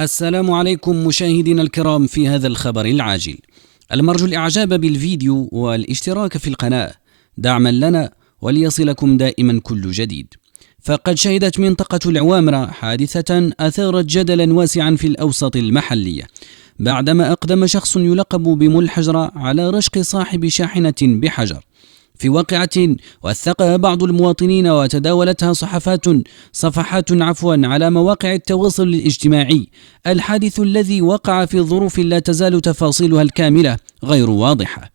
السلام عليكم مشاهدينا الكرام. في هذا الخبر العاجل المرجو الإعجاب بالفيديو والاشتراك في القناة دعما لنا وليصلكم دائما كل جديد. فقد شهدت منطقة العوامرة حادثة أثارت جدلا واسعا في الأوسط المحلية بعدما أقدم شخص يلقب بملحجرة على رشق صاحب شاحنة بحجر في واقعة وثقها بعض المواطنين وتداولتها صفحات على مواقع التواصل الاجتماعي. الحادث الذي وقع في ظروف لا تزال تفاصيلها الكاملة غير واضحة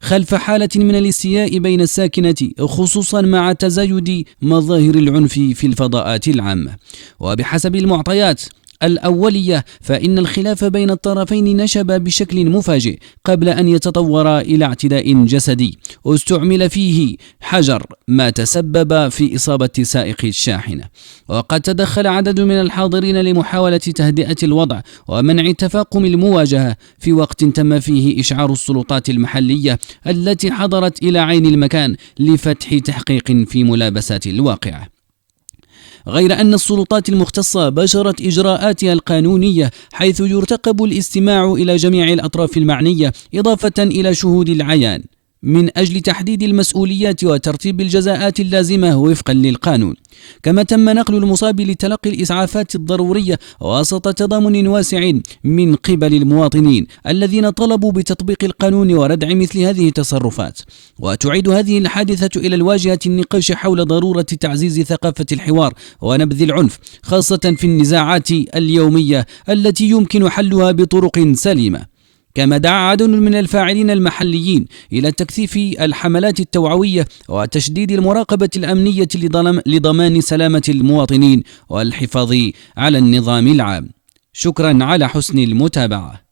خلف حالة من الاستياء بين الساكنة، خصوصا مع تزايد مظاهر العنف في الفضاءات العامة. وبحسب المعطيات الأولية فإن الخلاف بين الطرفين نشب بشكل مفاجئ قبل أن يتطور إلى اعتداء جسدي استعمل فيه حجر، ما تسبب في إصابة سائق الشاحنة. وقد تدخل عدد من الحاضرين لمحاولة تهدئة الوضع ومنع تفاقم المواجهة في وقت تم فيه إشعار السلطات المحلية التي حضرت إلى عين المكان لفتح تحقيق في ملابسات الواقعة. غير أن السلطات المختصة بشرت إجراءاتها القانونية، حيث يرتقب الاستماع إلى جميع الأطراف المعنية إضافة إلى شهود العيان من أجل تحديد المسؤوليات وترتيب الجزاءات اللازمة وفقا للقانون. كما تم نقل المصاب لتلقي الإسعافات الضرورية وسط تضامن واسع من قبل المواطنين الذين طلبوا بتطبيق القانون وردع مثل هذه التصرفات. وتعيد هذه الحادثة إلى الواجهة النقاش حول ضرورة تعزيز ثقافة الحوار ونبذ العنف، خاصة في النزاعات اليومية التي يمكن حلها بطرق سليمة. كما دعا عدد من الفاعلين المحليين إلى تكثيف الحملات التوعوية وتشديد المراقبة الأمنية لضمان سلامة المواطنين والحفاظ على النظام العام. شكرا على حسن المتابعة.